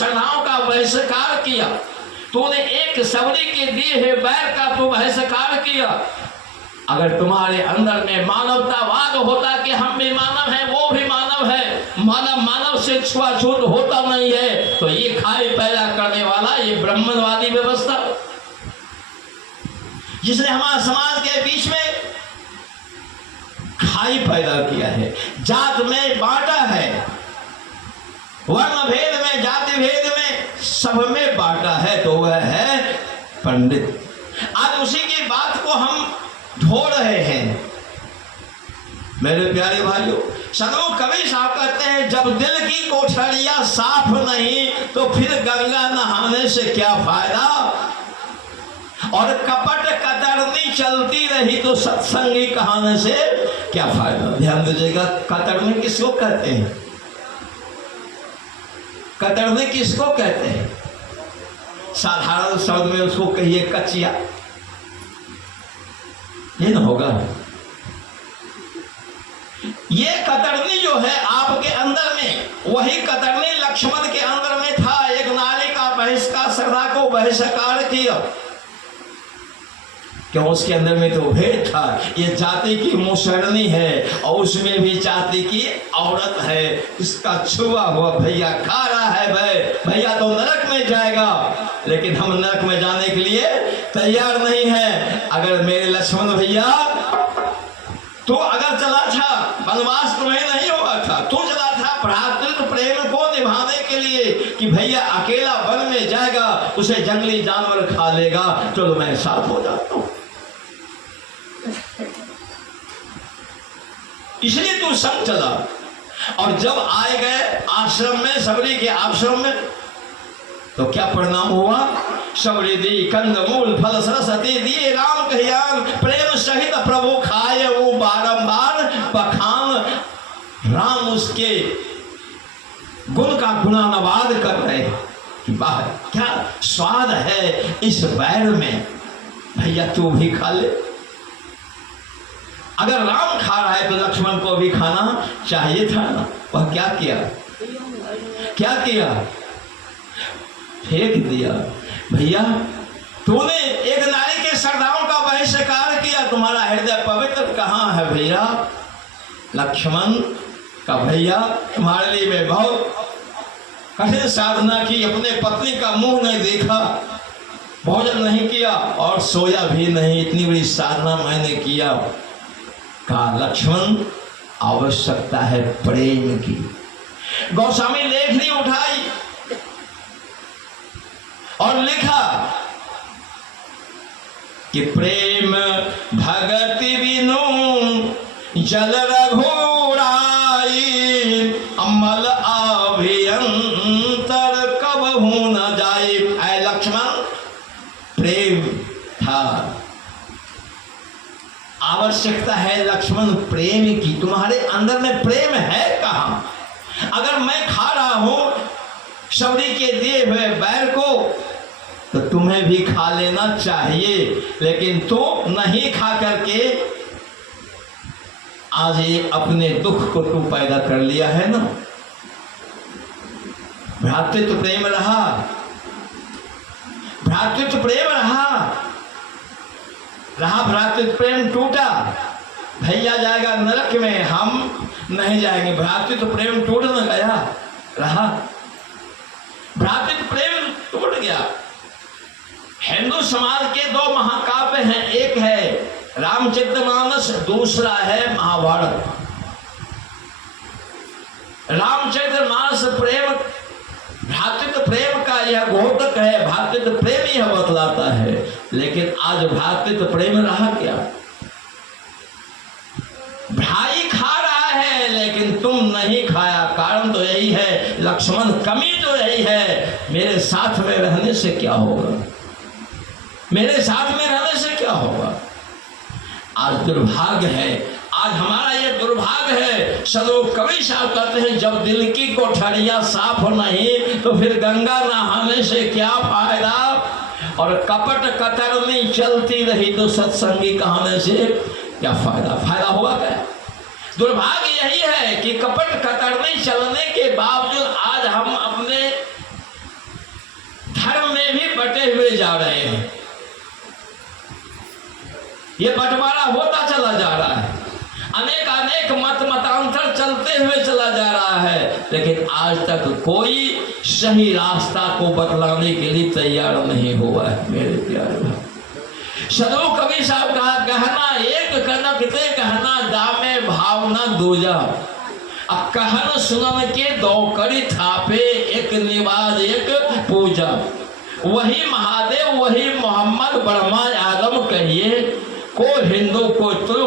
श्रद्धाओं का बहिष्कार किया, तूने एक सबरी के दिए हुए बैर का तू बहिष्कार किया। अगर तुम्हारे अंदर में मानवतावाद होता कि हम भी मानव हैं, वो भी मानव है, मानव मानव से छुआछूत होता नहीं है, तो ये खाई पैदा करने वाला ये ब्राह्मणवादी व्यवस्था जिसने हमारे समाज के बीच में खाई पैदा किया है, जात में बांटा है, वर्ण भेद में, जाति भेद में, सब में बांटा है, तो वह है पंडित। आज उसी की बात को हम धो रहे हैं। मेरे प्यारे भाइयों, सदैव कवि साहब कहते हैं जब दिल की कोठरियां साफ नहीं तो फिर गंगा नहाने से क्या फायदा, और कपट कतरनी चलती रही तो सत्संगी कहाने से क्या फायदा। ध्यान दीजिएगा, कतरनी किसको कहते हैं? कतरनी किसको कहते हैं? साधारण शब्द में उसको कहिए कचिया, ये ना होगा। ये कतरनी जो है आपके अंदर में, वही कतरनी लक्ष्मण के अंदर में था। एक नारी का बहिष्कार, श्रद्धा को बहिष्कार किया, क्यों? उसके अंदर में तो भेद था। ये जाति की मुसरनी है और उसमें भी जाति की औरत है। इसका छुआ हुआ भैया खा रहा है, भैया तो नरक में जाएगा, लेकिन हम नरक में जाने के लिए तैयार नहीं है। अगर मेरे लक्ष्मण भैया तो अगर चला था, वनवास तुम्हें नहीं हुआ था, तो चला था भ्रातृत्व प्रेम को निभाने के लिए कि भैया अकेला वन में जाएगा, उसे जंगली जानवर खा लेगा, चलो मैं साथ हो जाता हूं। इसलिए तू संग चला। और जब आए गए आश्रम में, सबरी के आश्रम में, तो क्या परिणाम हुआ? सबरी दी कंद मूल फल सरस्वती दिए राम कहियान, प्रेम सहित प्रभु खाए वो बारंबार बखान। राम उसके गुण का गुणानुवाद कर रहे कि वाह क्या स्वाद है इस बैर में, भैया तू भी खा ले। अगर राम खा रहा है तो लक्ष्मण को भी खाना चाहिए था ना। वह क्या किया? क्या किया? फेंक दिया। भैया तूने एक नारी के श्रद्धाओं का बहिष्कार किया, तुम्हारा हृदय पवित्र कहाँ है भैया? लक्ष्मण का भैया तुम्हारे लिए मैं बहुत कठिन साधना की, अपने पत्नी का मुंह नहीं देखा, भोजन नहीं किया और सोया भी नहीं, इतनी बड़ी साधना मैंने किया। कहा लक्ष्मण आवश्यकता है प्रेम की। गोस्वामी लेखनी उठाई और लिखा कि प्रेम भगति बिनु जल रघुराई, अमल अभियंतर कबहू न जाए। ऐ लक्ष्मण प्रेम था, आवश्यकता है लक्ष्मण प्रेम की। तुम्हारे अंदर में प्रेम है कहां? अगर मैं खा रहा हूं सबरी के दिए हुए बैर को, तो तुम्हें भी खा लेना चाहिए, लेकिन तुम नहीं खा करके आज ये अपने दुख को तू पैदा कर लिया है ना। भ्रातृत्व प्रेम रहा, भ्रातृत्व प्रेम रहा, भ्रातृत्व प्रेम टूटा, भैया जाएगा नरक में, हम नहीं जाएंगे। भ्रातृत्व प्रेम टूट न गया, रहा भ्रातृत्व प्रेम टूट गया। हिंदू समाज के दो महाकाव्य हैं, एक है रामचरितमानस, दूसरा है महाभारत। रामचरितमानस प्रेम भ्रातृत्व प्रेम का यह घोतक है, भ्रातृत्व प्रेम यह बतलाता है, लेकिन आज भ्रातृत्व प्रेम रहा क्या? भाई खा रहा है लेकिन तुम नहीं खाया, कारण तो यही है लक्ष्मण, कमी तो यही है। मेरे साथ में रहने से क्या होगा? मेरे साथ में रहने से क्या होगा? आज दुर्भाग्य है, आज हमारा ये दुर्भाग्य है। सदैव कवि साहब कहते हैं जब दिल की कोठरियां साफ नहीं तो फिर गंगा नहाने से क्या फायदा, और कपट कतरनी चलती रही तो सत्संगी कहाने से क्या फायदा? फायदा होगा क्या? दुर्भाग्य यही है कि कपट कतरनी चलने के बावजूद आज हम अपने करते हुए जा रहे हैं। ये बंटवारा होता चला जा रहा है, अनेक अनेक मतांतर चलते हुए चला जा रहा है, लेकिन आज तक कोई सही रास्ता को बतलाने के लिए तैयार नहीं हुआ है। मेरे प्यारे सदो कवि साहब कहा, गहना एक कनक ते गहना दामे भावना दूजा, अब कहन सुनन के दो कड़ी थापे, एक निवाज एक पूजा। वही महादेव वही मोहम्मद, ब्रह्मा आदम कहिए, को हिंदू को तुर्क